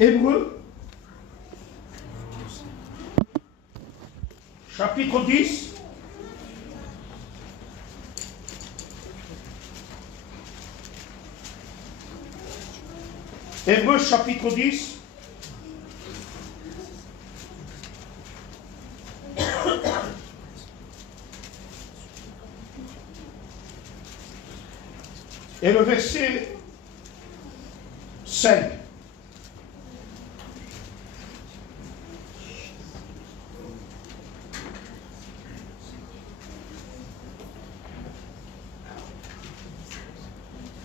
Hébreux, chapitre 10. Hébreux, chapitre 10. Et le verset 5.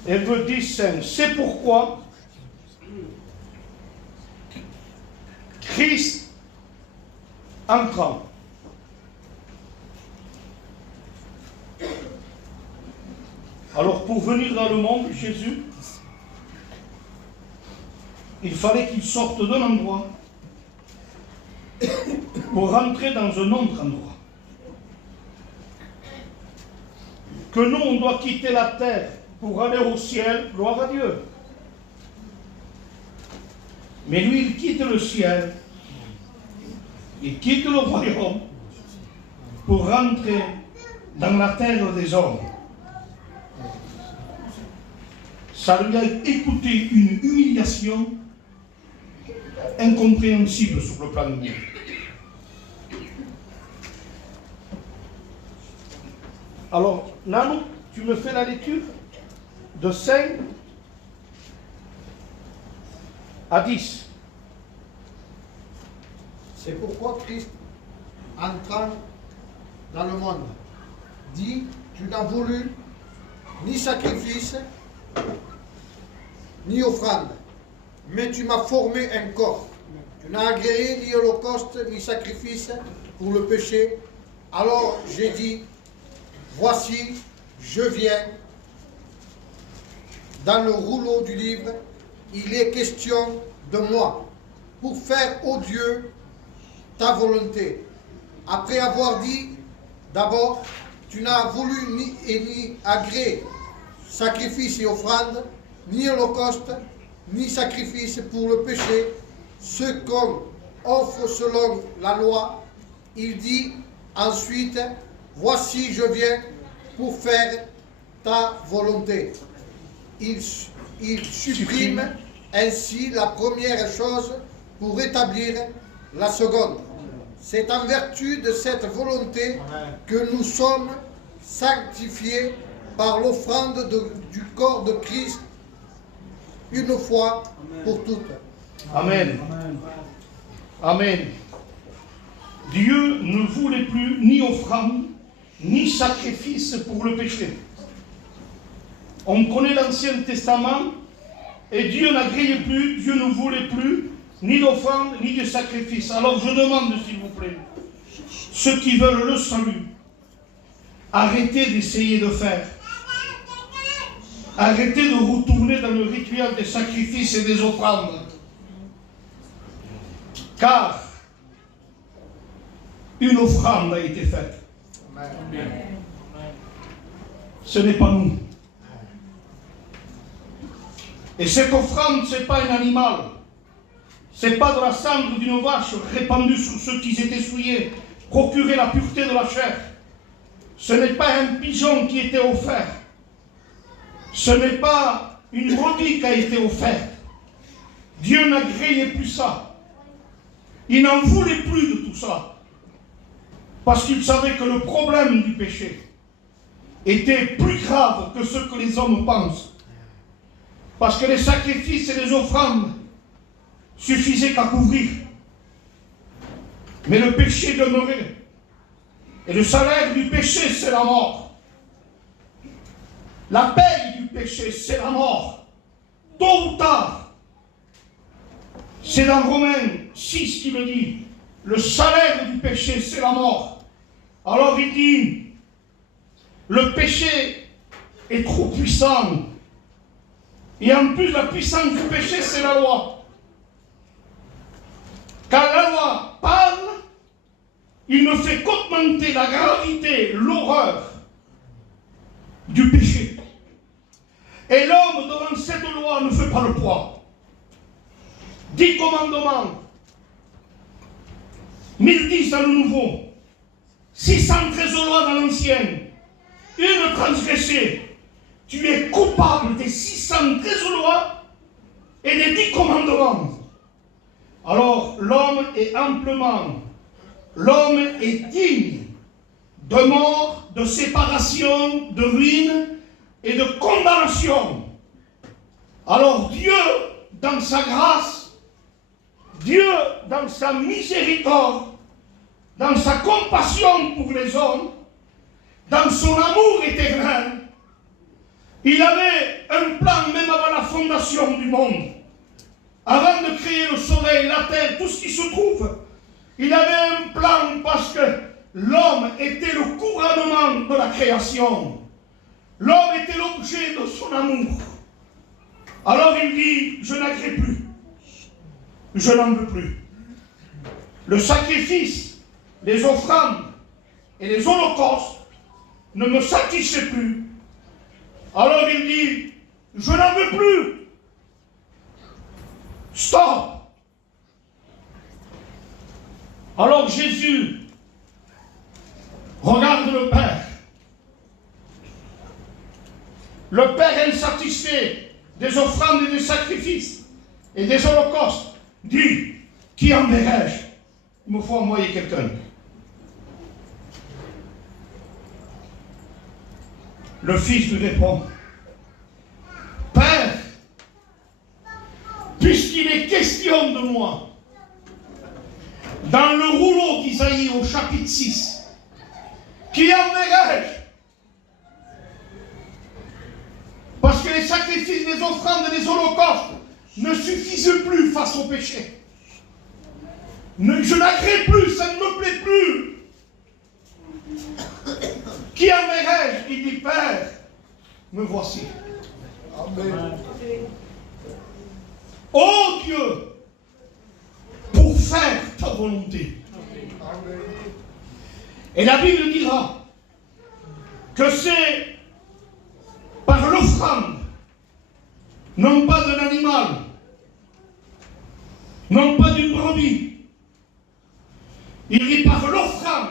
Hébreux 10, 5. C'est pourquoi Christ entrant alors pour venir dans le monde, Jésus, il fallait qu'il sorte d'un endroit pour rentrer dans un autre endroit. Que nous, on doit quitter la terre pour aller au ciel, gloire à Dieu. Mais lui, il quitte le ciel, il quitte le royaume pour rentrer dans la terre des hommes. Ça lui a écouté une humiliation incompréhensible sur le plan de Dieu. Alors, Nano, tu me fais la lecture de 5 à 10. C'est pourquoi Christ, entrant dans le monde, dit, tu n'as voulu ni sacrifice, ni offrande, mais tu m'as formé un corps. Tu n'as agréé ni holocauste, ni sacrifice pour le péché. Alors j'ai dit, voici, je viens. Dans le rouleau du livre, il est question de moi, pour faire, ô Dieu, ta volonté. Après avoir dit, d'abord, tu n'as voulu ni agréé sacrifice et offrande, ni holocauste, ni sacrifice pour le péché, ce qu'on offre selon la loi. Il dit ensuite, voici je viens pour faire ta volonté. Il supprime ainsi la première chose pour rétablir la seconde. C'est en vertu de cette volonté que nous sommes sanctifiés par l'offrande du corps de Christ une fois pour toutes. Amen. Amen. Dieu ne voulait plus ni offrande, ni sacrifice pour le péché. On connaît l'Ancien Testament et Dieu n'agréait plus, Dieu ne voulait plus ni d'offrande, ni de sacrifice. Alors je demande, s'il vous plaît, ceux qui veulent le salut, arrêtez d'essayer de faire. Arrêtez de retourner dans le rituel des sacrifices et des offrandes. Car une offrande a été faite. Amen. Ce n'est pas nous. Et cette offrande, ce n'est pas un animal. Ce n'est pas de la cendre d'une vache répandue sur ceux qui étaient souillés, procurer la pureté de la chair. Ce n'est pas un pigeon qui était offert. Ce n'est pas une brebis qui a été offerte. Dieu n'agréait plus ça. Il n'en voulait plus de tout ça. Parce qu'il savait que le problème du péché était plus grave que ce que les hommes pensent. Parce que les sacrifices et les offrandes suffisaient qu'à couvrir. Mais le péché demeurait. Et le salaire du péché, c'est la mort. La paye du péché, c'est la mort. Tôt ou tard. C'est dans Romains 6 qui le dit. Le salaire du péché, c'est la mort. Alors il dit, le péché est trop puissant. Et en plus, la puissance du péché, c'est la loi. Quand la loi parle, il ne fait qu'augmenter la gravité, l'horreur du péché. Et l'homme, devant cette loi, ne fait pas le poids. 10 commandements, 1010 dans le Nouveau, 613 lois dans l'Ancienne, une transgressée. Tu es coupable des 613 lois et des 10 commandements. Alors l'homme est amplement, l'homme est digne de mort, de séparation, de ruine et de condamnation. Alors Dieu, dans sa grâce, Dieu, dans sa miséricorde, dans sa compassion pour les hommes, dans son amour éternel, il avait un plan même avant la fondation du monde. Avant de créer le soleil, la terre, tout ce qui se trouve, il avait un plan parce que l'homme était le couronnement de la création. L'homme était l'objet de son amour. Alors il dit, je n'agrée plus. Je n'en veux plus. Le sacrifice, les offrandes et les holocaustes ne me satisfaient plus. Alors il dit, je n'en veux plus. Stop. Alors Jésus regarde le Père. Le Père insatisfait des offrandes et des sacrifices et des holocaustes dit, qui enverrai-je? Il me faut envoyer quelqu'un. Le Fils lui répond, Père, puisqu'il est question de moi, dans le rouleau d'Isaïe au chapitre 6, qui enverrai-je? Parce que les sacrifices, les offrandes et les holocaustes ne suffisent plus face au péché. Je n'agrée plus, ça ne me plaît plus. Qui enverrai-je? Il dit, Père, me voici. Amen. Oh Dieu, pour faire ta volonté. Amen. Et la Bible dira que c'est par l'offrande, non pas d'un animal, non pas d'une brebis, il dit par l'offrande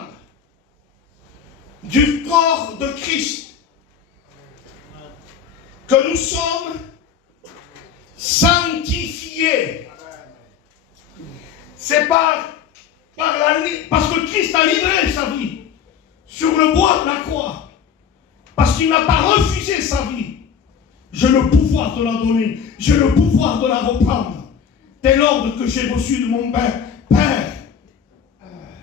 du corps de Christ que nous sommes sanctifiés. C'est parce que Christ a livré sa vie sur le bois de la croix, parce qu'il n'a pas refusé sa vie. J'ai le pouvoir de la donner, j'ai le pouvoir de la reprendre. Tel l'ordre que j'ai reçu de mon Père. Père,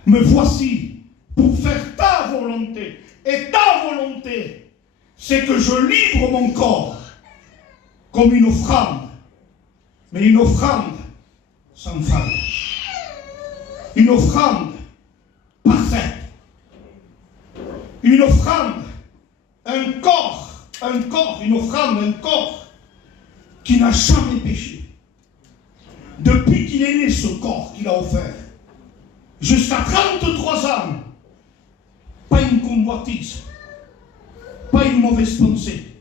me voici pour faire ta volonté. Et ta volonté, c'est que je livre mon corps comme une offrande, mais une offrande sans faille. Une offrande parfaite. Une offrande, un corps, une offrande, un corps qui n'a jamais péché. Depuis qu'il est né, ce corps qu'il a offert, jusqu'à 33 ans, pas une convoitise, pas une mauvaise pensée.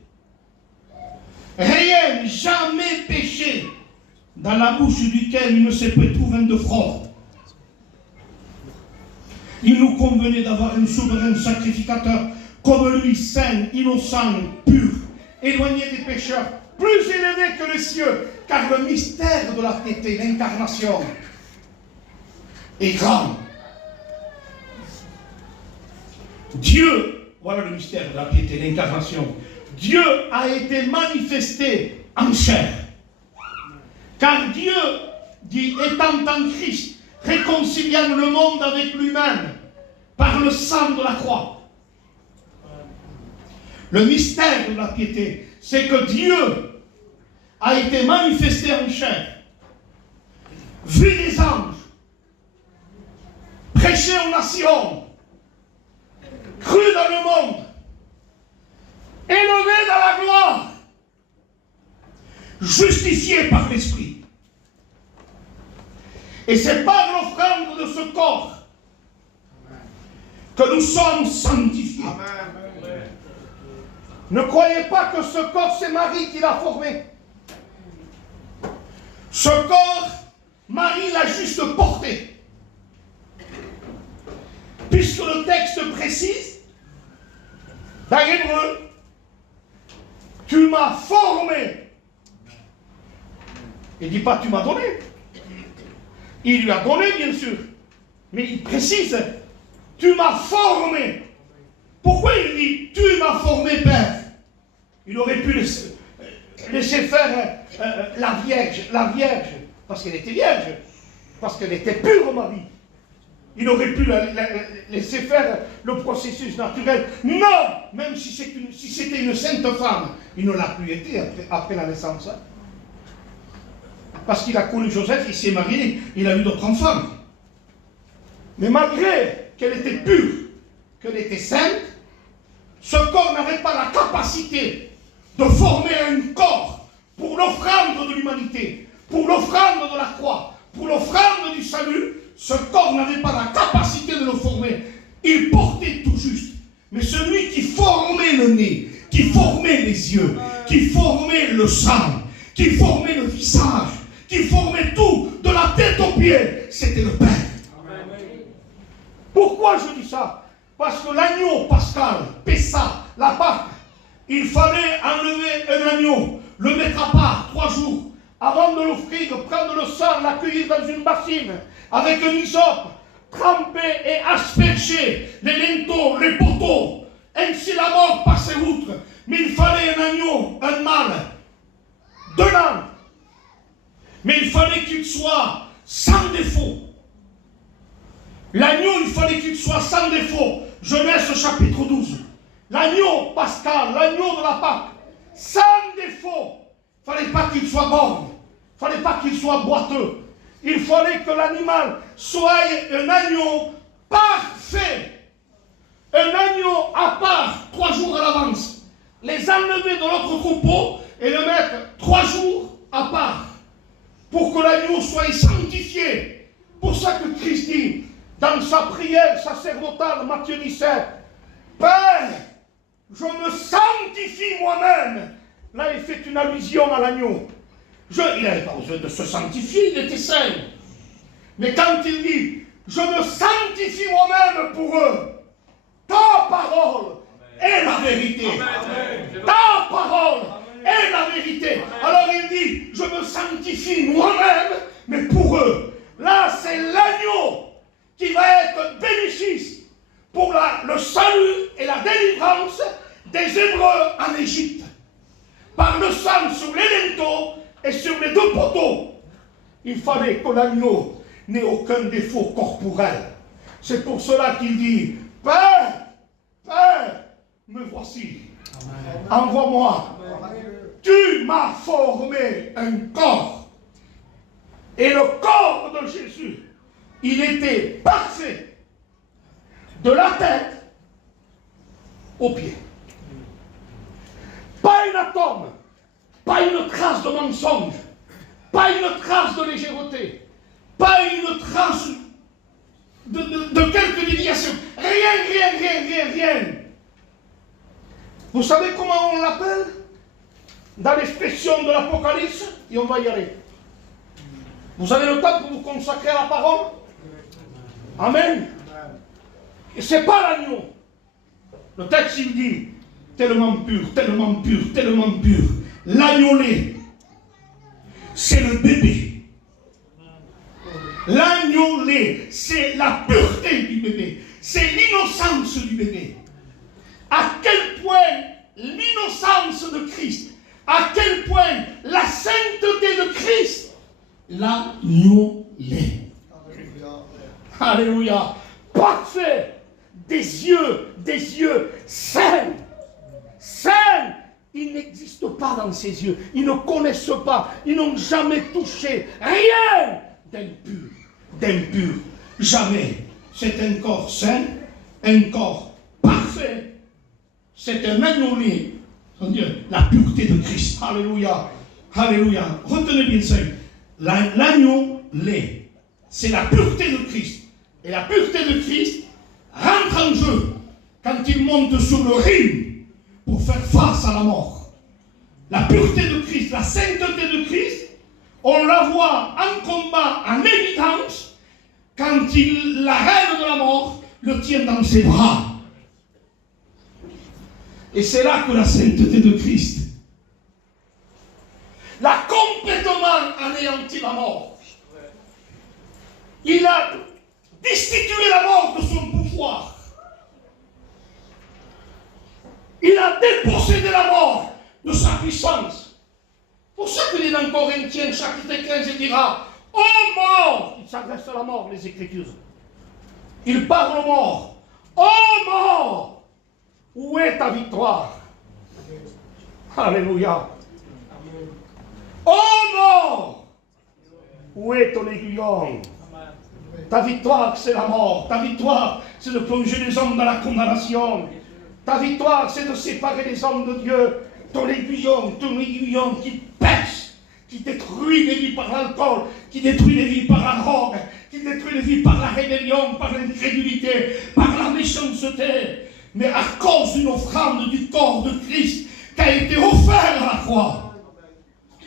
Rien, jamais péché, dans la bouche duquel il ne s'est pas trouvé de fraude. Il nous convenait d'avoir un souverain sacrificateur comme lui, saint, innocent, pur, éloigné des pécheurs, plus élevé que les cieux, car le mystère de la piété, l'incarnation, est grand. Dieu, voilà le mystère de la piété, l'incarnation. Dieu a été manifesté en chair. Car Dieu, dit, étant en Christ, réconciliant le monde avec lui-même par le sang de la croix. Le mystère de la piété, c'est que Dieu a été manifesté en chair, vu des anges, prêché aux nations, cru dans le monde, élevé dans la gloire, justifié par l'Esprit. Et c'est par l'offrande de ce corps que nous sommes sanctifiés. Amen. Ne croyez pas que ce corps, c'est Marie qui l'a formé. Ce corps, Marie l'a juste porté. Puisque le texte précise, dans l'hébreu, tu m'as formé. Il ne dit pas tu m'as donné. Il lui a donné, bien sûr. Mais il précise, tu m'as formé. Pourquoi il dit tu m'as formé, Père? Il aurait pu laisser faire la Vierge, parce qu'elle était vierge, parce qu'elle était pure, Marie. Il aurait pu laisser faire le processus naturel. Non, même si c'était une sainte femme, il ne l'a plus été après la naissance. Hein. Parce qu'il a connu Joseph, il s'est marié, il a eu d'autres femmes. Mais malgré qu'elle était pure, qu'elle était sainte, ce corps n'avait pas la capacité de former un corps pour l'offrande de l'humanité, pour l'offrande de la croix, pour l'offrande du salut. Ce corps n'avait pas la capacité de le former. Il portait tout juste. Mais celui qui formait le nez, qui formait les yeux, qui formait le sang, qui formait le visage, qui formait tout, de la tête aux pieds, c'était le Père. Pourquoi je dis ça? Parce que l'agneau pascal, Pessa, la Pâque, il fallait enlever un agneau, le mettre à part 3 jours, avant de l'offrir, prendre le sang, l'accueillir dans une bassine, avec un hysope, tremper et asperger les linteaux, les poteaux. Ainsi la mort passait outre. Mais il fallait un agneau, un mâle, 2 ans. Mais il fallait qu'il soit sans défaut. L'agneau, il fallait qu'il soit sans défaut. Genèse chapitre 12. L'agneau pascal, l'agneau de la Pâque, sans défaut. Il ne fallait pas qu'il soit borgne. Il ne fallait pas qu'il soit boiteux. Il fallait que l'animal soit un agneau parfait. Un agneau à part 3 jours à l'avance. Les enlever de l'autre troupeau et le mettre 3 jours à part. Pour que l'agneau soit sanctifié. Pour ça que Christ dit, dans sa prière sacerdotale, Matthieu 17, Père, je me sanctifie moi-même. Là, il fait une allusion à l'agneau. Il n'avait pas besoin de se sanctifier, il était saint. Mais quand il dit, je me sanctifie moi-même pour eux, ta parole est la vérité. Amen. Ta parole est la vérité. Amen. Alors il dit, je me sanctifie moi-même, mais pour eux. Là, c'est l'agneau qui va être bénéfice pour le salut et la délivrance des Hébreux en Égypte. Par le sang sur les linteaux et sur les 2 poteaux. Il fallait que l'agneau n'ait aucun défaut corporel. C'est pour cela qu'il dit, Père, Père, me voici. Envoie-moi. Tu m'as formé un corps. Et le corps de Jésus, il était parfait. De la tête aux pieds. Pas un atome, pas une trace de mensonge, pas une trace de légèreté, pas une trace de quelque déviation. Rien. Vous savez comment on l'appelle? Dans l'expression de l'Apocalypse, et on va y aller. Vous avez le temps pour vous consacrer à la parole? Amen. Et c'est pas l'agneau. Le texte il dit, tellement pur, tellement pur, tellement pur. L'agnolé, c'est le bébé. L'agnolé, c'est la pureté du bébé. C'est l'innocence du bébé. À quel point l'innocence de Christ, à quel point la sainteté de Christ, l'agnolé. Alléluia. Parfait. Des yeux saints. Saints. Ils n'existent pas dans ses yeux. Ils ne connaissent pas. Ils n'ont jamais touché rien d'impur. Jamais. C'est un corps saint, un corps parfait. C'est un agnolé. La pureté de Christ. Alléluia. Alléluia. Retenez bien ça. L'agneau lait. C'est la pureté de Christ. Et la pureté de Christ rentre en jeu quand il monte sur le ring pour faire face à la mort. La pureté de Christ, la sainteté de Christ On la voit en combat, en évidence, quand la reine de la mort le tient dans ses bras. Et c'est là que la sainteté de Christ l'a complètement anéanti la mort. Il a destitué la mort de son pouvoir. Il a dépossédé la mort de sa puissance. Pour ça qu'il est dans Corinthiens, chapitre 15, il dira: ô mort! Il s'adresse à la mort, les Écritures. Il parle aux morts. Ô mort! Où est ta victoire? Alléluia. Ô mort! Où est ton aiguillon? Ta victoire, c'est la mort. Ta victoire, c'est de plonger les hommes dans la condamnation. Ta victoire, c'est de séparer les hommes de Dieu. Ton aiguillon qui pèse, qui détruit les vies par l'alcool, qui détruit les vies par la drogue, qui détruit les vies par la rébellion, par l'incrédulité, par la méchanceté. Mais à cause d'une offrande du corps de Christ qui a été offert à la croix.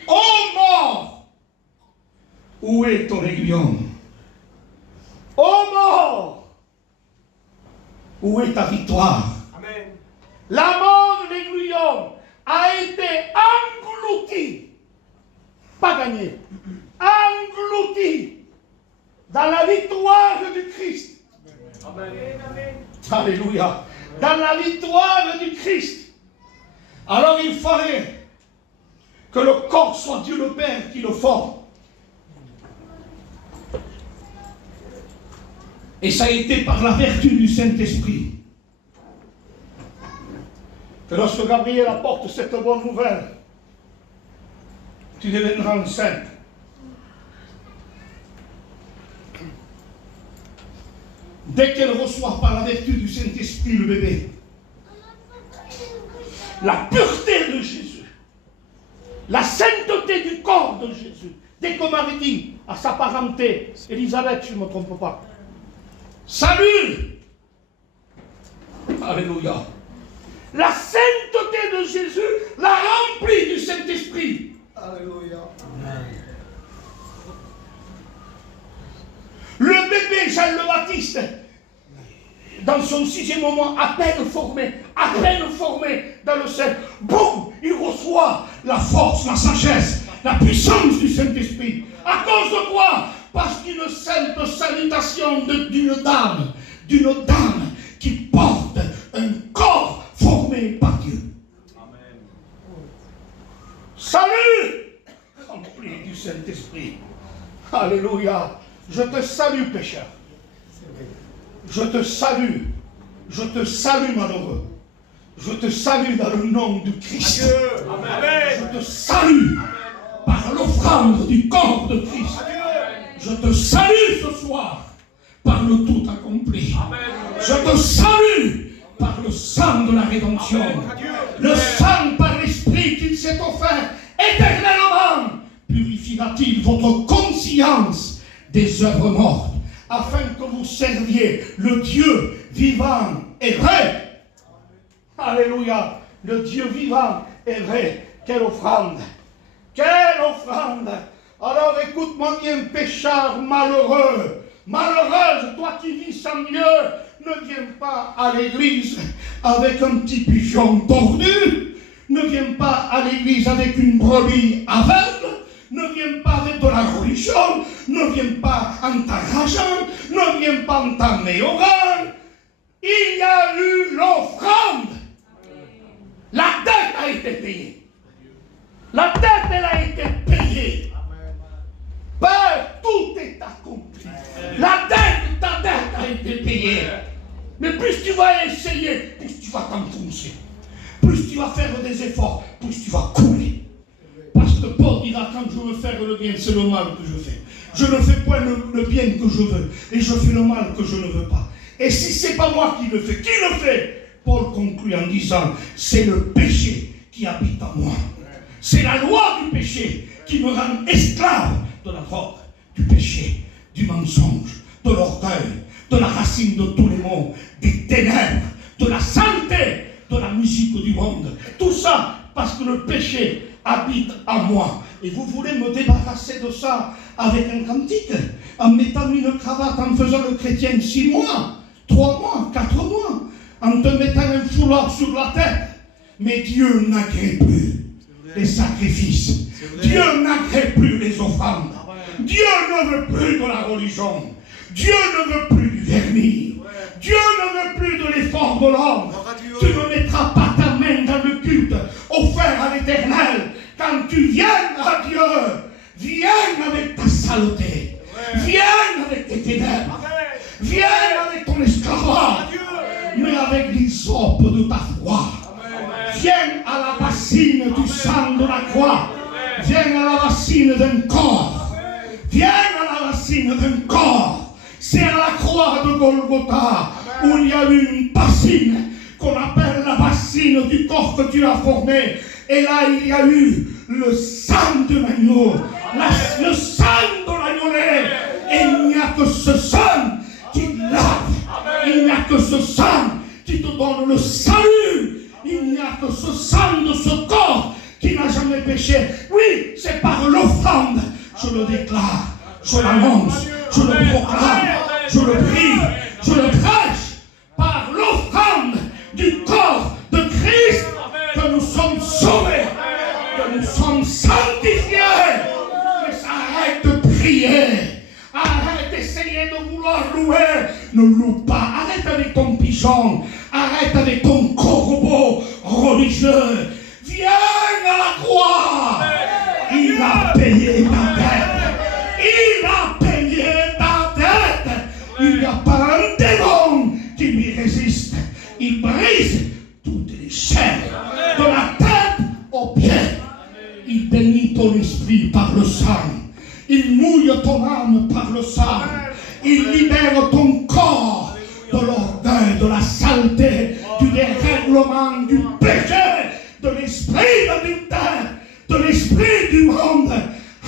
Ô mort! Où est ton aiguillon? Ô mort! Où est ta victoire? Amen. La mort de l'aiguillon a été engloutie, pas gagnée, engloutie dans la victoire du Christ. Amen. Alléluia. Dans la victoire du Christ. Alors il fallait que le corps soit Dieu le Père qui le forme. Et ça a été par la vertu du Saint-Esprit que lorsque Gabriel apporte cette bonne nouvelle, tu deviendras enceinte. Dès qu'elle reçoit par la vertu du Saint-Esprit le bébé, la pureté de Jésus, la sainteté du corps de Jésus, dès que Marie dit à sa parenté, Élisabeth, je ne me trompe pas, salut! Alléluia! La sainteté de Jésus l'a remplie du Saint-Esprit. Alléluia! Le bébé Jean le Baptiste, dans son 6e moment, à peine formé dans le sein, boum, il reçoit la force, la sagesse, la puissance du Saint-Esprit. À cause de quoi? Parce qu'une sainte salutation d'une dame qui porte un corps formé par Dieu. Amen. Salut, rempli du Saint-Esprit. Alléluia. Je te salue, pécheur. Je te salue malheureux. Je te salue dans le nom de Christ. Amen. Je te salue par l'offrande du corps de Christ. Je te salue ce soir par le tout accompli. Amen. Je te salue par le sang de la rédemption. Le sang par l'esprit qu'il s'est offert éternellement purifiera-t-il votre conscience des œuvres mortes, afin que vous serviez le Dieu vivant et vrai. Alléluia. Le Dieu vivant et vrai. Quelle offrande. Quelle offrande. Alors écoute-moi bien, pécheur malheureux. Malheureuse, toi qui vis sans Dieu, ne viens pas à l'église avec un petit pigeon tordu. Ne viens pas à l'église avec une brebis aveugle. Ne viens pas avec de la religion, ne viens pas en t'arrageant, ne viens pas en t'améliorant. Il y a eu l'offrande. La dette a été payée. La dette, elle a été payée. Père, tout est accompli. La dette, ta dette a été payée. Mais plus tu vas essayer, plus tu vas t'enfoncer. Plus tu vas faire des efforts, plus tu vas couler. Parce que Paul dira, quand je veux faire le bien, c'est le mal que je fais. Je ne fais point le bien que je veux, et je fais le mal que je ne veux pas. Et si ce n'est pas moi qui le fais, qui le fait? Paul conclut en disant, c'est le péché qui habite en moi. C'est la loi du péché qui me rend esclave de la drogue, du péché, du mensonge, de l'orgueil, de la racine de tous les maux, des ténèbres, de la santé, de la musique du monde. Tout ça parce que le péché habite en moi. Et vous voulez me débarrasser de ça avec un cantique, en mettant une cravate, en faisant le chrétien 6 mois, 3 mois, 4 mois, en te mettant un foulard sur la tête. Mais Dieu n'agrée plus les sacrifices. Dieu n'agrée plus les offrandes. Dieu ne veut plus de la religion. Dieu ne veut plus du vernis. Dieu ne veut plus de l'effort de l'homme. Tu ne mettras pas ta main dans le culte offert à l'Éternel. Quand tu viens à Dieu, viens avec ta saleté. Viens avec tes ténèbres. Viens avec ton esclavage. Mais avec l'hysope de ta foi. Viens à la bassine du sang de la croix. Viens à la bassine d'un corps. Viens à la bassine d'un corps. C'est à la croix de Golgotha où il y a eu une bassine qu'on appelle la bassine du corps que tu as formé. Et là, il y a eu le sang de l'agneau. Le sang de l'agneau. Et il n'y a que ce sang qui lave. Il n'y a que ce sang qui te donne le salut. Il n'y a que ce sang de ce corps qui n'a jamais péché. Oui, c'est par l'offrande. Je le déclare, je l'annonce, je le proclame, je le prie, je le prêche. Par l'offrande du corps de Christ que nous sommes sauvés, que nous sommes sanctifiés. Mais arrête de prier. Arrête d'essayer de vouloir louer. Ne loue pas. Arrête avec ton pigeon. Arrête avec ton corbeau religieux. Viens à la croix. Il a payé ta dette. Il a payé ta dette. Il n'y a pas un démon qui lui résiste. Il brise toutes les chaînes de la tête aux pieds. Il bénit ton esprit par le sang. Il mouille ton âme par le sang. Il libère ton corps de l'orgueil, de la saleté, du dérèglement, du péché, de l'esprit d'adultère, de l'esprit du monde.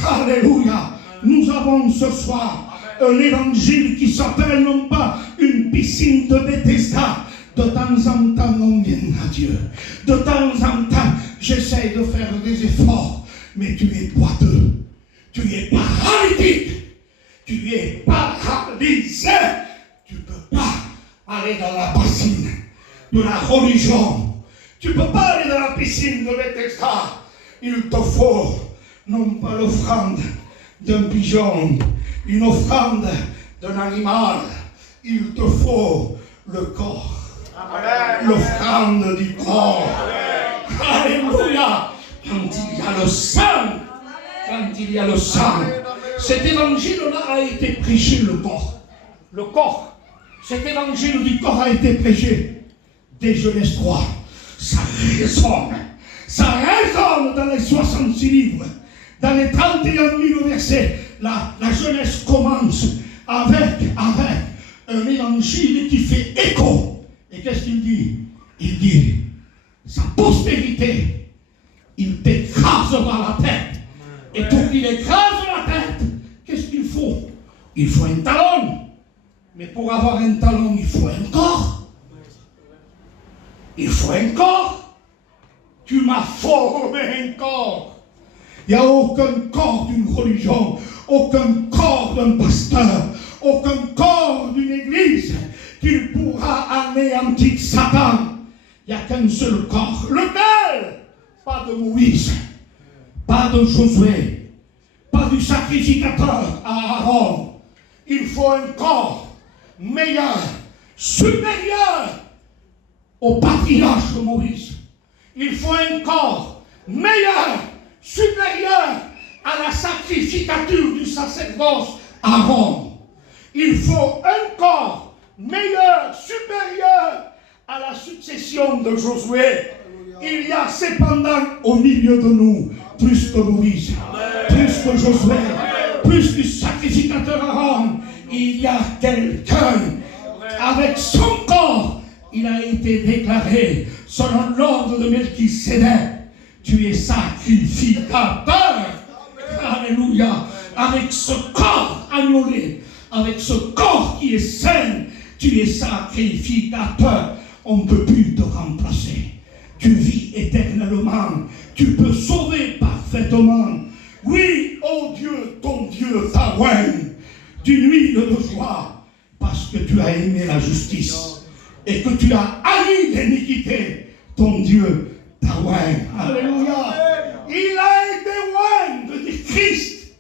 Alléluia. Nous avons ce soir un évangile qui s'appelle non pas une piscine de Bethesda. De temps en temps, on vient à Dieu. De temps en temps, j'essaie de faire des efforts, mais tu es boiteux. Tu es paralytique. Tu es paralysé. Tu ne peux pas aller dans la bassine de la religion. Tu ne peux pas aller dans la piscine de Bethesda. Il te faut non pas l'offrande d'un pigeon, une offrande d'un animal. Il te faut le corps. L'offrande du corps. Alléluia. Quand il y a le sang. Quand il y a le sang. Cet évangile-là a été prêché, le corps. Le corps. Cet évangile du corps a été prêché. Dès Genèse 3. Ça résonne. Ça résonne dans les 66 livres. Dans les 31 000 versets. La Genèse commence avec un évangile qui fait écho. Et qu'est-ce qu'il dit? Il dit, sa postérité, il t'écrasera la tête. Et pour qu'il écrase la tête, qu'est-ce qu'il faut? Il faut un talon. Mais pour avoir un talon, il faut un corps. Il faut un corps. Tu m'as formé un corps. Il n'y a aucun corps d'une religion, aucun corps d'un pasteur, aucun corps d'une église qui pourra anéantir Satan. Il n'y a qu'un seul corps. Lequel? Pas de Moïse, pas de Josué, pas du sacrificateur à Aaron. Il faut un corps meilleur, supérieur au patriarche de Moïse. Il faut un corps meilleur, supérieur à la sacrificature du sacerdoce Aaron. Il faut un corps meilleur, supérieur à la succession de Josué. Il y a cependant au milieu de nous plus que Moïse, plus que Josué, plus du sacrificateur Aaron. Il y a quelqu'un avec son corps. Il a été déclaré selon l'ordre de Melchisédek. Tu es sacrificateur. Alléluia. Avec ce corps agnolé, avec ce corps qui est saint, tu es sacrificateur. On ne peut plus te remplacer. tu vis éternellement, tu peux sauver parfaitement. Oui, oh Dieu, ton Dieu, ta règne, d'une huile de joie, parce que tu as aimé la justice et que tu as haï l'iniquité, ton Dieu, ta règne. Alléluia. Il a été règne de Christ,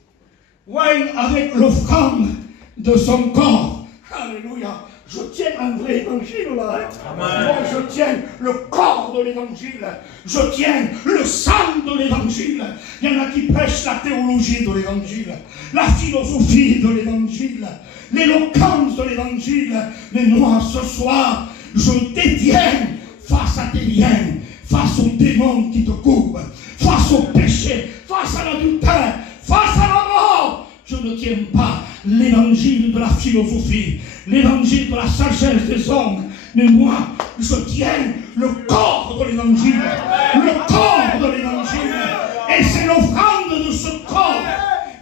règne avec l'offrande de son corps. Alléluia. Je tiens un vrai évangile là. Moi, je tiens le corps de l'évangile. Je tiens le sang de l'évangile. Il y en a qui prêchent la théologie de l'évangile, la philosophie de l'évangile, l'éloquence de l'évangile. Mais moi, ce soir, je détiens face à tes liens, face aux démons qui te coupent, face au péché, face à l'adultère, face à la mort. Je ne tiens pas l'évangile de la philosophie, l'évangile de la sagesse des hommes, mais moi, je tiens le corps de l'évangile, le corps de l'évangile, et c'est l'offrande de ce corps,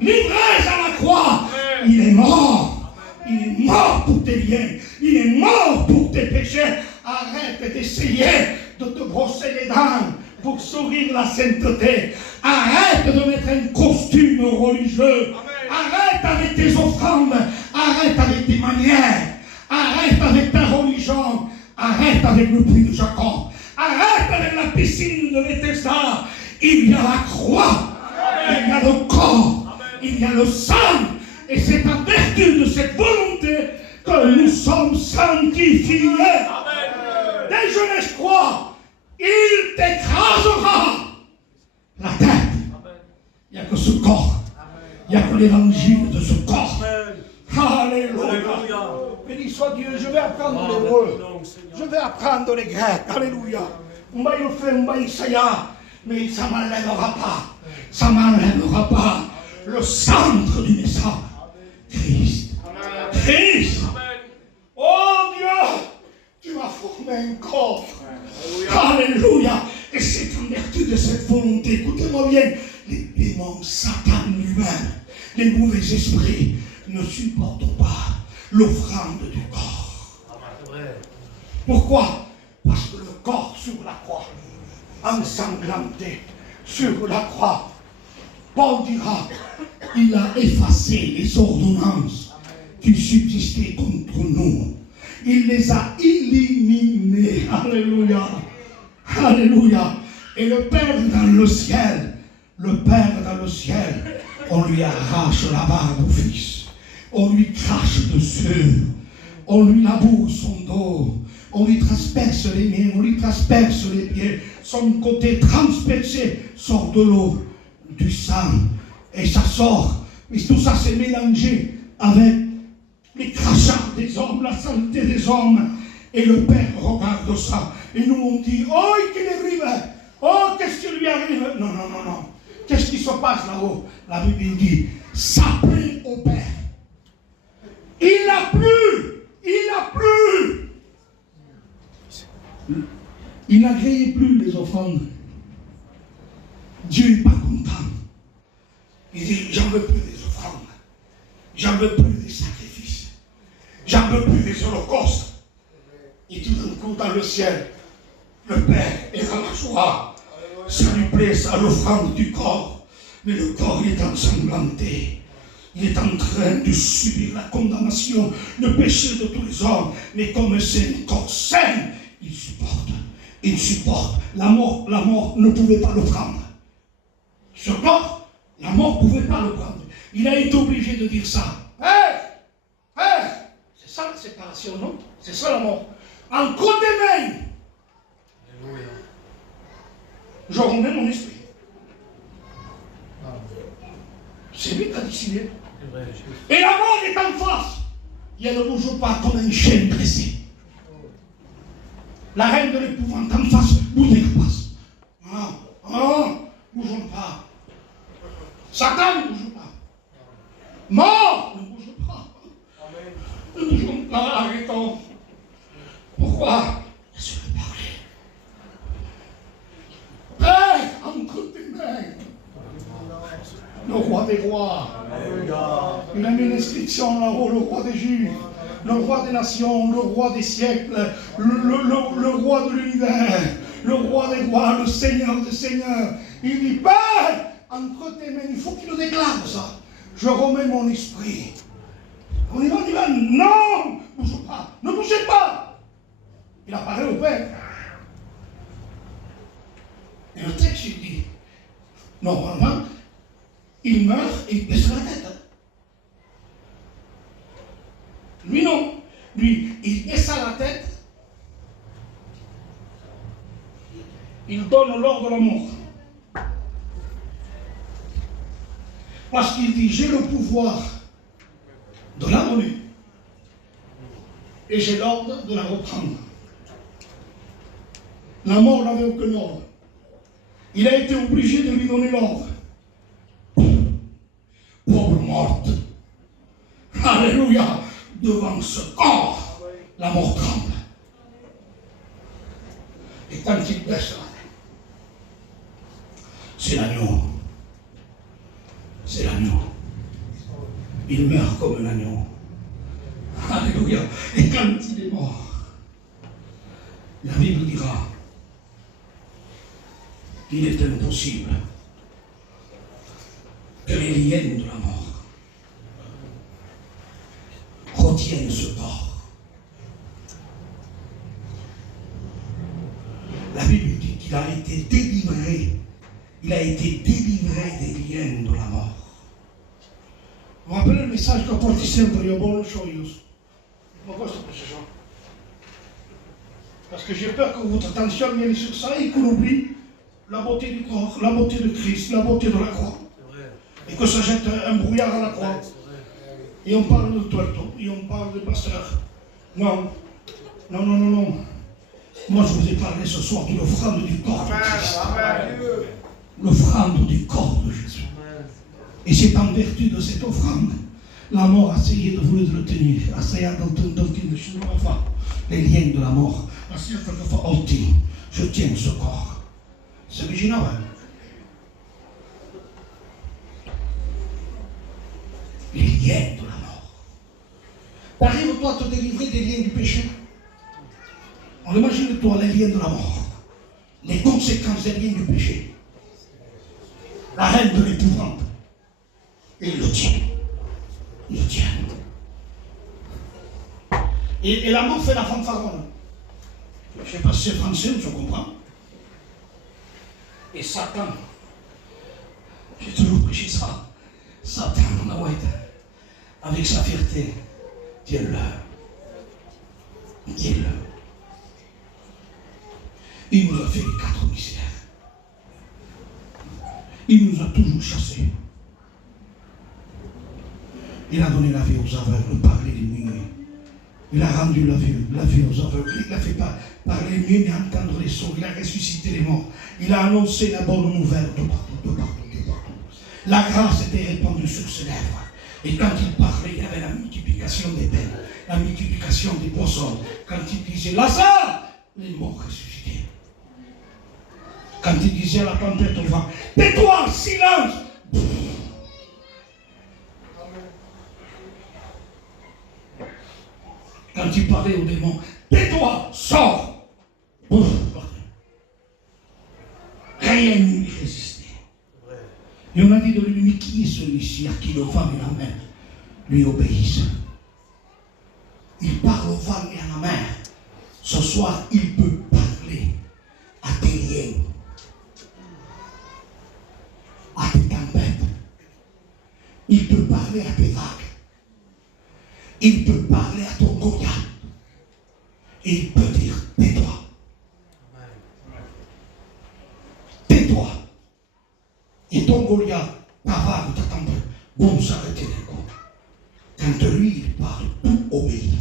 livré à la croix. Il est mort pour tes liens, il est mort pour tes péchés. Arrête d'essayer de te brosser les dents pour sourire la sainteté. Arrête de mettre un costume religieux. Arrête avec tes offrandes. Arrête avec tes manières. Arrête avec ta religion. Arrête avec le puits de Jacob. Arrête avec la piscine de Bethesda. Il y a la croix. Il y a le corps. Il y a le sang. Et c'est à vertu de cette volonté que nous sommes sanctifiés. Dès jeunesse croix, il t'écrasera la tête. Il n'y a que ce corps. Il n'y a que l'évangile de ce corps. Alléluia. Béni soit Dieu, je vais apprendre l'hébreu. Je vais apprendre les grecs. Alléluia. On va y faire, on va y essayer. Mais ça ne m'enlèvera pas. Ça ne m'enlèvera pas le centre du message. Christ. Christ. Oh Dieu, tu m'as formé un corps. Alléluia. Et c'est en vertu de cette volonté, écoutez-moi bien, les démons, Satan lui-même, les mauvais esprits ne supportent pas l'offrande du corps. Pourquoi? Parce que le corps sur la croix, ensanglanté sur la croix, Paul dira, il a effacé les ordonnances qui subsistaient contre nous. Il les a éliminées. Alléluia. Alléluia. Et le Père dans le ciel, on lui arrache la barbe au Fils. On lui crache dessus. On lui laboure son dos. On lui transperce les mains. On lui transperce les pieds. Son côté transpercé sort de l'eau, du sang. Et ça sort. Et tout ça s'est mélangé avec les crachats des hommes, la saleté des hommes. Et le Père regarde ça. Et nous on dit, oh, qu'il est arrivé. Oh, qu'est-ce qui lui arrive? Non, non, non, non. Qu'est-ce qui se passe là-haut? La Bible dit, ça plaît au Père. Il n'a plus. Il n'a plus. Il n'agréait plus les offrandes. Dieu n'est pas content. Il dit, j'en veux plus des offrandes. J'en veux plus des sacrifices. J'en veux plus des holocaustes. Et tout d'un coup, dans le ciel, le Père est dans la joie. Ça lui plaît, ça l'offrande du corps. Mais le corps est ensanglanté. Il est en train de subir la condamnation, le péché de tous les hommes. Mais comme c'est un corps sain, il supporte. Il supporte. La mort ne pouvait pas le prendre. Ce corps, la mort ne pouvait pas le prendre. Il a été obligé de dire ça. C'est ça la séparation, non? C'est ça la mort. Entre tes mains, je remets mon esprit. C'est lui qui a décidé. Et la mort est en face. Et elle ne bouge pas comme un chien pressé. La reine de l'épouvante en face, bougez pas. Bougeons pas. Satan ne bouge pas. Mort ne bouge pas. Ne bougeons pas, arrêtons. Pourquoi? Laisse-le parler. Père, entre tes mains. Le roi des rois. Il a mis une inscription là-haut, le roi des Juifs, le roi des nations, le roi des siècles, le roi de l'univers, le roi des rois, le seigneur des seigneurs. Il dit, Père, entre tes mains, il faut qu'il le déclare ça. Je remets mon esprit. On y va, non, ne bougez pas, ne bougez pas. Il apparaît au Père. Et le texte, il dit, normalement, il meurt et il baisse la tête. Lui, non. Lui, il baissa la tête. Il donne l'ordre de la mort. Parce qu'il dit, j'ai le pouvoir de la donner. Et j'ai l'ordre de la reprendre. La mort n'avait aucun ordre. Il a été obligé de lui donner l'ordre. Pauvre morte. Alléluia. Devant ce corps, la mort tremble. Et quand il baisse la tête, c'est l'agneau. C'est l'agneau. Il meurt comme un agneau. Alléluia. Et quand il est mort, la Bible dira qu'il est impossible que les liens de la mort retiennent ce corps. La Bible dit qu'il a été délivré. Il a été délivré des liens de la mort. Vous vous rappelez le message qu'a porté sempre io buono scioglioso? Ma questo è ciò. Parce que j'ai peur que votre attention vienne sur ça et qu'on oublie la beauté du corps, la beauté de Christ, la beauté de la croix. Et que ça jette un brouillard à la croix. Et on parle de tuerto, et on parle de pasteur. Non, non, non, non, non. Moi, je vous ai parlé ce soir de l'offrande du corps de Christ. L'offrande du corps de Jésus. Et c'est en vertu de cette offrande, la mort a essayé de vous le tenir. Essayant les liens de la mort. Je tiens ce corps. C'est original, hein? Les liens de la mort. T'arrives-toi à te délivrer des liens du péché? On imagine toi les liens de la mort, les conséquences des liens du péché, la reine de l'épouvante. Et il le tient. Il le tient. Et la mort fait la fanfaronne. Je ne sais pas si c'est français, je comprends. Et Satan, j'ai toujours prêché ça. Satan, avec sa fierté, tiens-le. Tiens-le. Il nous a fait les 4 mystères. Il nous a toujours chassés. Il a donné la vie aux aveugles, parler les muets. Il a rendu la vie aux aveugles. Il a fait parler les muets, mais entendre les sourds. Il a ressuscité les morts. Il a annoncé la bonne nouvelle de partout, de partout, de partout. La grâce était répandue sur ses lèvres. Et quand il parlait, il y avait la multiplication des peines, la multiplication des poissons. Quand il disait Lazare, les morts ressuscités. Quand il disait à la tempête au vent, tais-toi, silence. Quand il parlait aux démons, tais-toi, sors. Rien ne lui résistait. Et on a dit de lui, mais qui est celui-ci à qui le vent et la mer lui obéissent? Il parle au vent et à la mer. Ce soir, il peut parler à tes liens, à tes tempêtes. Il peut parler à tes vagues. Il peut parler à ton Goliath. Et il peut dire, tais-toi. Tais-toi. Et ton Goliath, ta vague, ta tempête, vont s'arrêter les coups. Quand lui, il parle, tout obéit.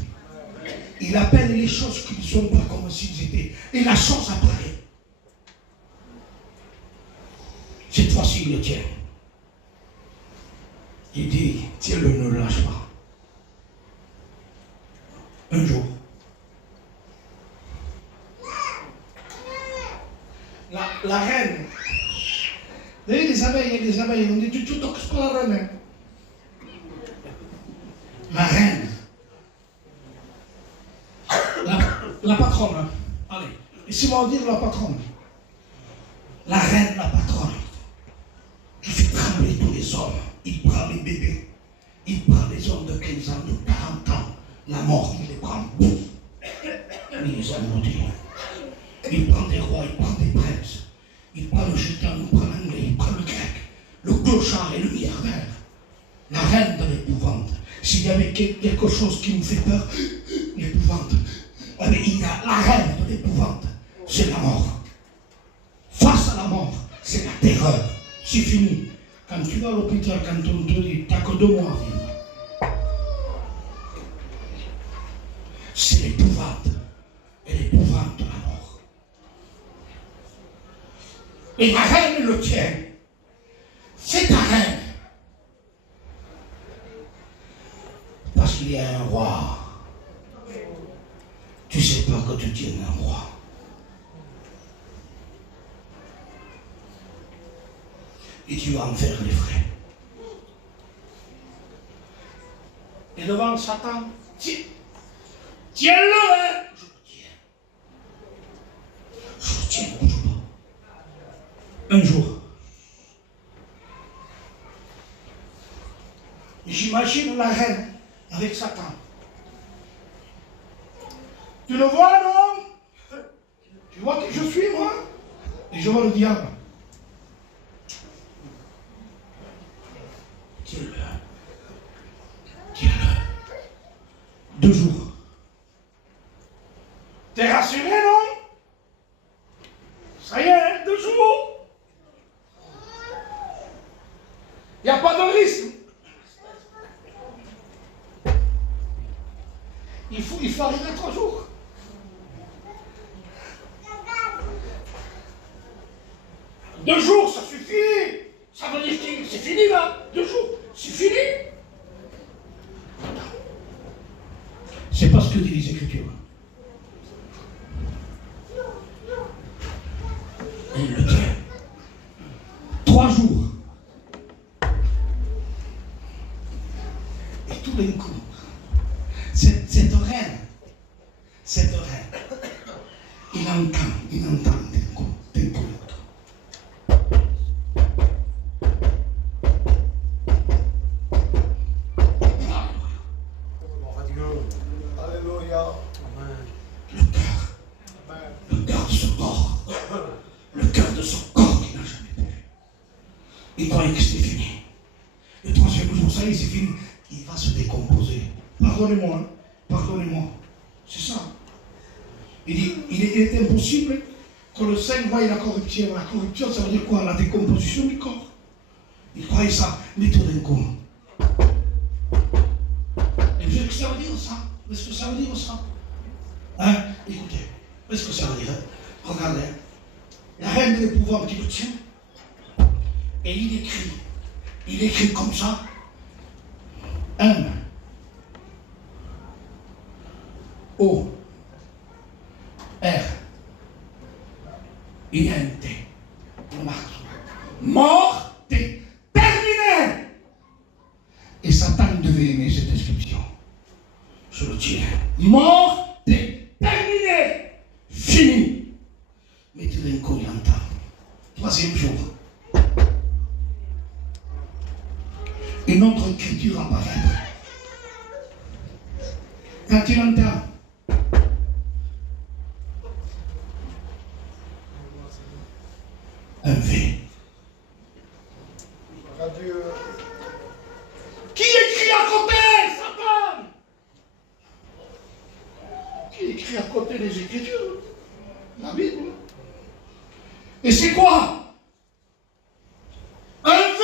Il appelle les choses qui ne sont pas comme s'ils étaient. Et la chose apparaît. Cette fois-ci, il le tient. Il dit, tiens-le, ne le lâche pas. Un jour, la reine, vous voyez les abeilles, on dit tu toques pas la reine. Hein? La reine, la patronne, allez, laissez-moi dire la patronne. mort, il les prend. Il les a maudits. Il prend des rois, il prend des princes. Il prend le gitan, il prend l'anglais, il prend le grec, le clochard et le milliardaire. La reine de l'épouvante. S'il y avait quelque chose qui nous fait peur, l'épouvante. Mais il y a la reine de l'épouvante, c'est la mort. Face à la mort, c'est la terreur. C'est fini. Quand tu vas à l'hôpital, quand on te dit, t'as que 2 mois à vivre. C'est l'épouvante. Et l'épouvante de la mort. Et la reine le tient. C'est ta reine. Parce qu'il y a un roi. Tu ne sais pas que tu tiens un roi. Et tu vas en faire les frais. Et devant Satan, tiens-le, hein. Je le tiens. Je le tiens, ne bouge pas. Un jour, j'imagine la reine avec Satan. Tu le vois, non? Tu vois qui je suis, moi? Et je vois le diable. Tiens-le. Tiens-le. 2 jours. T'es rassuré, non? Ça y est, 2 jours. Il n'y a pas de risque. Il faut arriver 3 jours. Deux jours, ça suffit. Ça veut dire que c'est fini là. 2 jours, c'est fini. C'est pas ce que disent les Écritures. Et il le tient. 3 jours. Et tout d'un coup, cette reine, il entend d'un coup l'autre. Alléluia. Le cœur de son corps, le cœur de son corps qu'il n'a jamais pu. Il croyait que c'était fini. Le 3e jour, ça y est, c'est fini. Il va se décomposer. Pardonnez-moi, hein. Pardonnez-moi. C'est ça. Il dit, il est impossible que le sein voie la corruption. La corruption, ça veut dire quoi? La décomposition du corps. Il croyait ça, mais tout d'un coup. Et vous savez ce que ça veut dire ça? Qu'est-ce que ça veut dire ça? Hein? Écoutez, qu'est-ce que ça veut dire? Regardez. La reine de l'épouvante qui le tient. Et il écrit comme ça. 1 O R il y a un T. Mort, T. Terminé. Et Satan devait aimer cette inscription. Je le tiens. Mort, T. Terminé. Fini. Mais tout d'un coup, il entend. 3e jour. Une autre écriture apparaît. Quand il entend un V. Adieu. Qui écrit à côté, Satan? Qui écrit à côté des Écritures? La Bible. Et c'est quoi? Un V.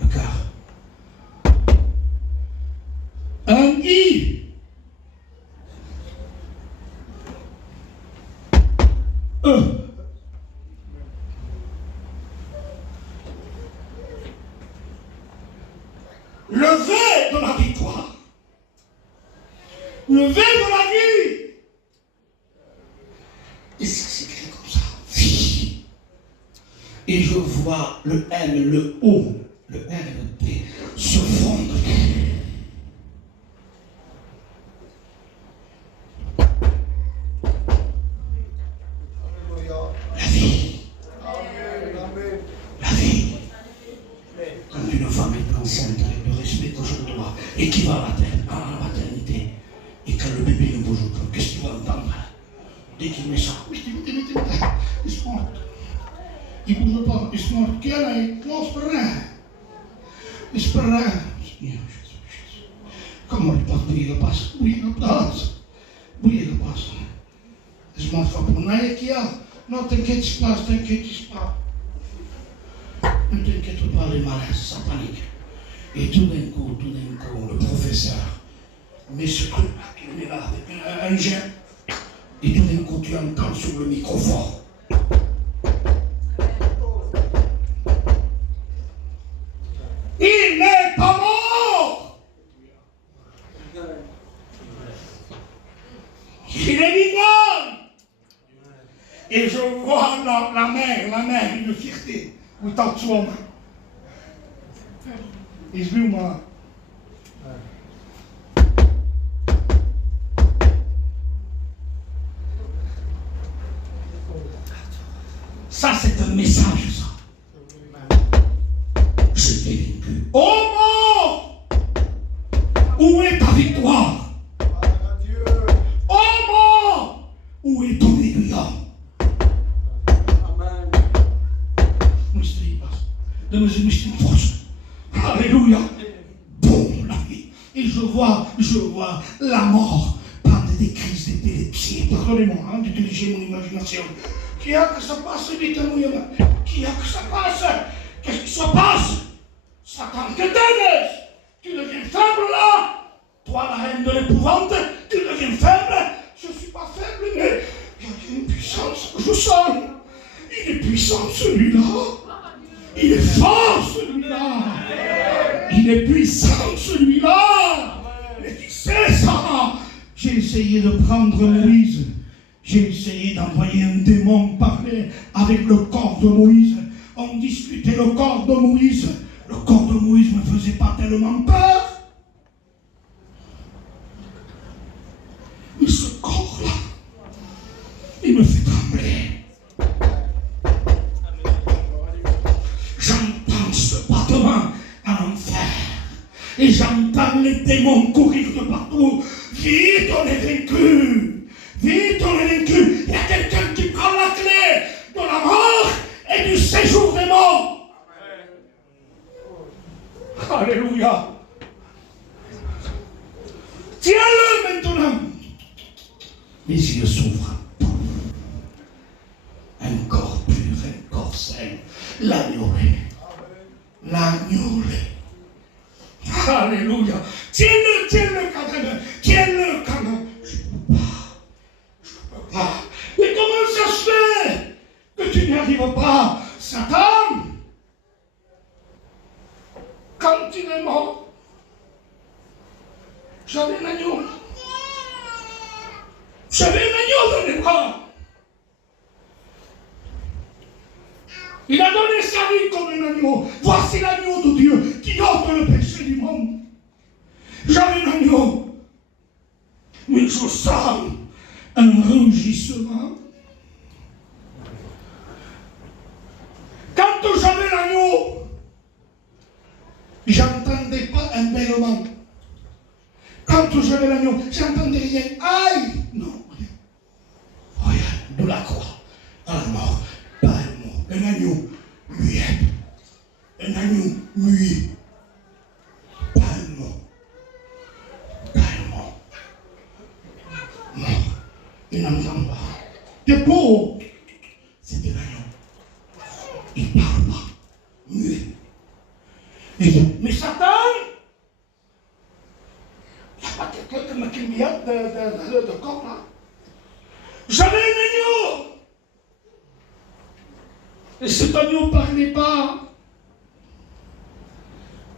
Le cœur. Un I. Le V de la victoire. Le V de la vie. Et ça s'écrit comme ça. Vie. Et je vois le L, le O, le R et le T se fondre. La vie. La vie. Quand une femme est enceinte avec le respect que je dois et qui va à la maternité. Et quand le bébé ne bouge pas, qu'est-ce qu'il va entendre? Dès qu'il met ça, il se mort. Il ne bouge pas, il se mort. Qui est là? Non, c'est pas rien. C'est pas rien. Comment il passe? Oui, il passe. Oui, il passe. Oui, il passe. Je m'en fais pour naïe qui a. Non, t'inquiète pas, t'inquiète pas. Ne t'inquiète pas, les malaises, ça panique. Et tout d'un coup, le professeur met ce truc-là qu'il met là avec un jet. Et tout d'un coup, tu entends sur le microphone. Il n'est pas mort! Il est vivant! Et je vois la mère, une fierté. Où t'en tu en is wil maar. Ça, c'est un message, ça. Je t'ai vaincu. Oh mort! Où est ta victoire? Oh mort! Où est ton aiguillon? Donne-moi une force. Alléluia. Bon, la vie. Et je vois la mort prendre des crises d'épilepsie. Pardonnez-moi d'utiliser mon imagination. Qui a que ça passe, dites-moi, qui a que ça passe? Qu'est-ce qui se passe? Satan, que t'aides? Tu deviens faible là? Toi, la reine de l'épouvante, tu deviens faible? Je ne suis pas faible, mais il y a une puissance que je sens. Il est puissant celui-là. Il est fort celui-là. Il est puissant celui-là. Et qui sait ça? J'ai essayé de prendre Moïse. J'ai essayé d'envoyer un démon parler avec le corps de Moïse. On discutait le corps de Moïse. Le corps de Moïse ne me faisait pas tellement peur. Mais ce corps-là, il me fait trembler. J'entends ce battement à l'enfer. Et j'entends les démons courir de partout. Vite, on est vaincu. Vite, on est vaincu. Il y a quelqu'un qui prend la clé de la mort et du séjour des morts. Alléluia. Tiens-le maintenant. Les yeux s'ouvrent. Un corps pur, un corps sain. L'agneau. Alléluia. Tiens-le quand même. Tiens-le quand même. Je ne peux pas. Mais comment ça se fait que tu n'y arrives pas, Satan? Quand il est mort, j'avais un agneau. J'avais un agneau dans les bras. Il a donné sa vie comme un agneau. Voici l'agneau de Dieu qui ôte le péché du monde. J'avais un agneau. Mais je sens un rugissement. Quand j'avais l'agneau, j'entendais pas un bêlement. Quand j'avais l'agneau, j'entendais rien. Aïe! Non, rien. Rien. De la croix à la mort. Pas un mot. Un agneau muet. Un agneau muet. Pas un mot. Pas un mot. Non. Il n'entend pas. T'es pauvre. C'est un agneau. Il ne parle pas. Muet. Mais Satan, il n'y a pas quelqu'un qui me vient de corps là. J'avais un agneau. Et cet agneau ne parlait pas.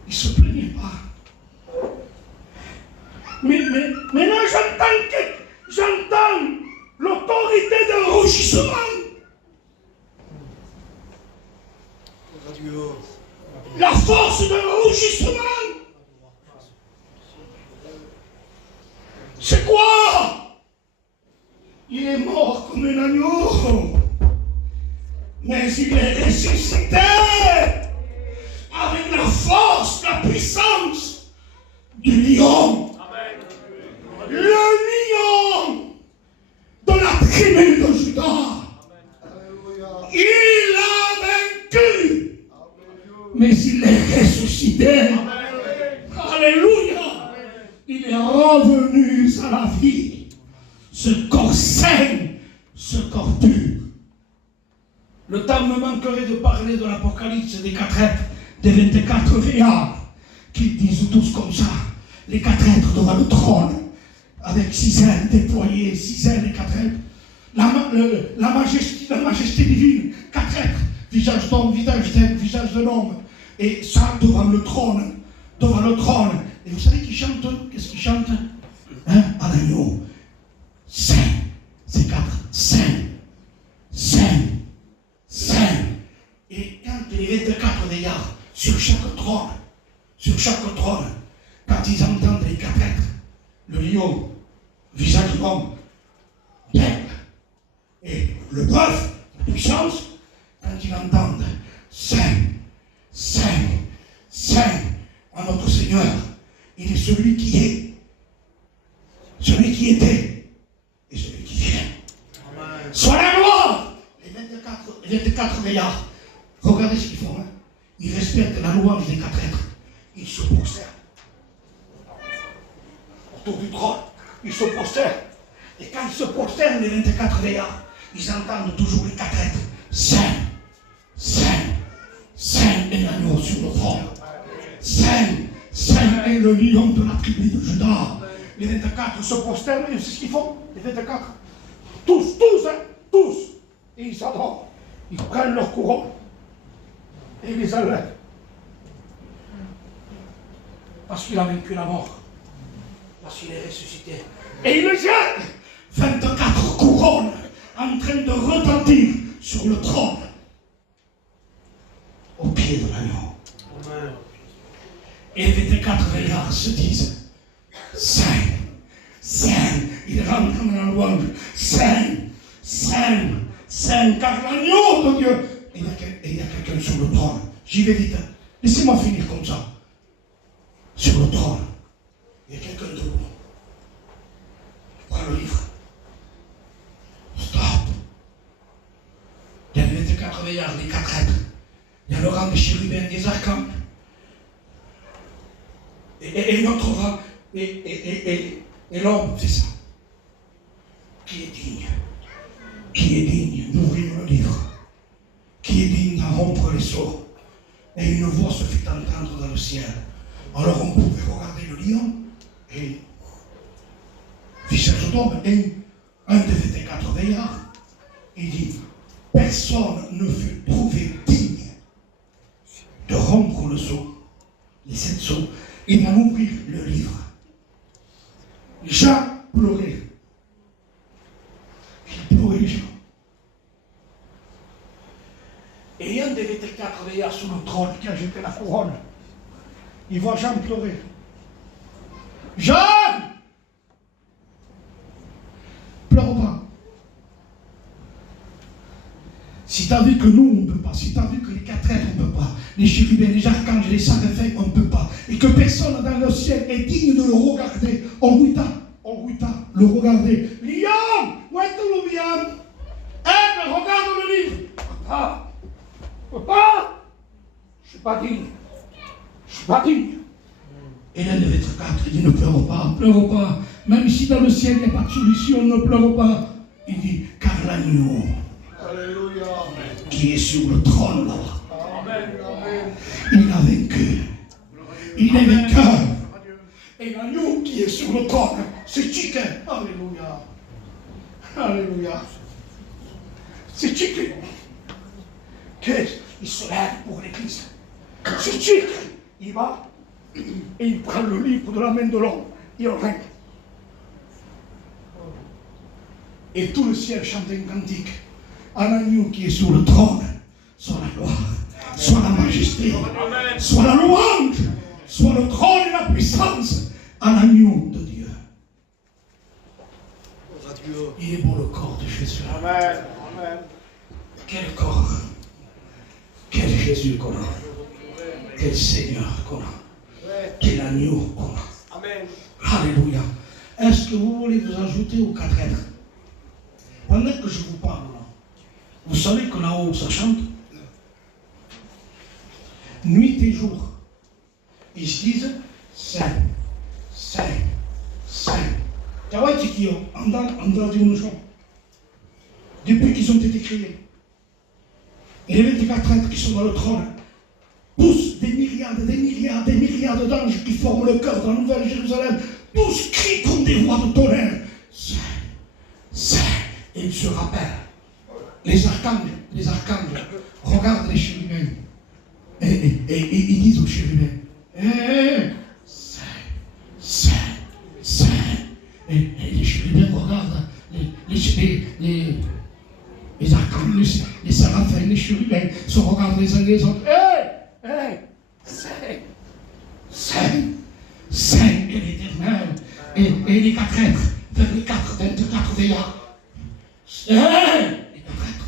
Il ne se plaignait pas. Mais là, j'entends l'autorité d'un rugissement. La force d'un rugissement. C'est quoi? Il est mort comme un agneau. Mais il est ressuscité avec la force, la la puissance du lion. Le lion de la tribu de Juda. Il a vaincu, mais il est ressuscité. Alléluia. Il est revenu à la vie. Ce corps sain, ce corps pur. Le temps me manquerait de parler de l'Apocalypse des 4 êtres, des 24 veillards, qui disent tous comme ça, les 4 êtres devant le trône, avec 6 ailes déployées, 6 ailes et 4 êtres. La majesté divine, 4 êtres, visage d'homme, visage d'aigle, visage de l'homme, et ça devant le trône, Et vous savez qui chante? Qu'est-ce qu'ils chantent? À l'agneau. Saint, c'est 4, Saint, Saint, Saint. Et quand les 24 veillards, sur chaque trône, quand ils entendent les 4 êtres, le lion, visage d'homme, d'aigle, et le bœuf, la puissance, quand ils entendent Saint, Saint, Saint, à notre Seigneur, il est celui qui est, celui qui était, et celui qui vient. Amen. Soit la gloire. Les 24 veillards, regardez ce qu'ils font. Ils respectent la louange des 4 êtres. Ils se prosternent. Autour du trône, ils se prosternent. Et quand ils se prosternent, les 24 veillards, ils entendent toujours les 4 êtres. Saint, Saint, Saint est l'agneau sur le trône. Saint, Saint est le lion de la tribu de Juda. Les 24 se prosternent, et c'est ce qu'ils font, les 24. Tous. Et ils s'adorent. Ils prennent leur couronne et ils les enlèvent. Parce qu'il a vaincu la mort. Parce qu'il est ressuscité. Et il le jette. 24 couronnes en train de retentir sur le trône. Au pied de l'agneau. Et les 24 veillards se disent Saint, Saint. Il rentre dans la louange. Saint, Saint, Saint, car l'agneau de Dieu. Et il y a quelqu'un sur le trône. J'y vais vite. Laissez-moi finir comme ça. Sur le trône, il y a quelqu'un de vous. Prends le livre. Stop. Il y a les 24 veillards, les 4 êtres. Il y a le rang des chérubins, des archanges. Et notre rang, et l'homme, c'est ça. Qui est digne d'ouvrir le livre, qui est digne d'en rompre les sceaux. Et une voix se fit entendre dans le ciel. Alors on pouvait regarder le lion, et visage d'homme, et un des 24 veillards, il dit, personne ne fut trouvé digne de rompre le sceau, les 7 sceaux, et d'en ouvrir le livre. Jean pleurait. Il pleurait les gens. Et il y a un des 24 veillards sur le trône qui a jeté la couronne. Il voit Jean pleurer. Jean! Pleure pas. Si tu as vu que nous, on ne peut pas, si tu as vu que les 4 êtres, on ne peut pas, les chérubins, les archanges, les seraphins, on ne peut pas, et que personne dans le ciel est digne de le regarder, on le regarder. Lion, où est le lion? Regarde le livre. Papa, je ne suis pas digne. Et l'un des 24, il dit, ne pleure pas, même si dans le ciel il n'y a pas de solution, ne pleure pas. Il dit, car l'agneau qui est sur le trône là-bas, il a vaincu. Il est vainqueur. Et l'agneau qui est sur le trône, c'est Chicken. Alléluia. Alléluia. C'est Chicken. Il se lève pour l'église. C'est Chicken. Il va et il prend le livre de la main de l'homme. Il règne. Et tout le ciel chante un cantique à l'agneau qui est sur le trône. Soit la gloire, soit la majesté, soit la louange, soit le trône et la puissance à l'agneau de Dieu. Il est beau le corps de Jésus. Amen. Quel corps, quel Jésus qu'on a, quel Seigneur qu'on a. Quel agneau qu'on a. Amen. Alléluia. Est-ce que vous voulez vous ajouter aux 4 êtres? Pendant que je vous parle là, vous savez que là-haut ça chante. Nuit et jour. Ils se disent Saint, Saint, Saint. Depuis qu'ils ont été créés, les 24 êtres qui sont dans le trône poussent des milliards d'anges qui forment le cœur de la Nouvelle Jérusalem. Tous crient comme des voix de tonnerre. Saint, Saint. Et ils se rappellent. Les archanges regardent les chérubins. Et ils disent aux chérubins, Saint, Saint, Saint. Et les chérubins regardent les archanges, les séraphins, les chérubins se regardent les uns les autres. Saint, Saint, Saint et l'Éternel. Et les 4 êtres, vers les 24 veillards. Les 4 êtres,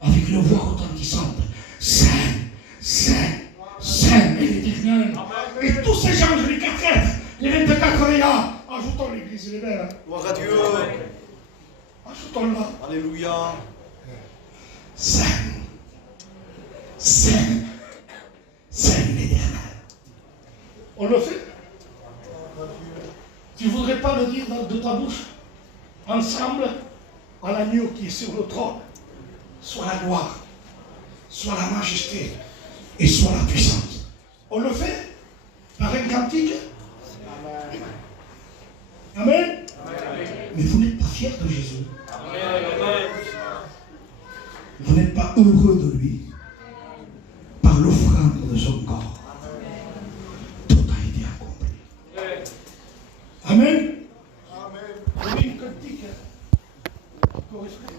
avec une voix retentissante. Saint, Saint, Saint et l'Éternel. Et tous ces anges, les 4 êtres, les 24 veillards. Ajoutons l'église, les belles. Gloire à Dieu. Ajoutons-la. Alléluia. Saint, Saint, Saint l'Éternel. On le fait? Tu ne voudrais pas le dire de ta bouche? Ensemble, à l'agneau qui est sur le trône, soit la gloire, soit la majesté et soit la puissance. On le fait? Par un cantique? Amen. Mais vous n'êtes pas fiers de Jésus. Vous n'êtes pas heureux de lui par l'offrande de son corps. Tout a été accompli. Amen. Amen. Vous voulez une cantique? Correspond.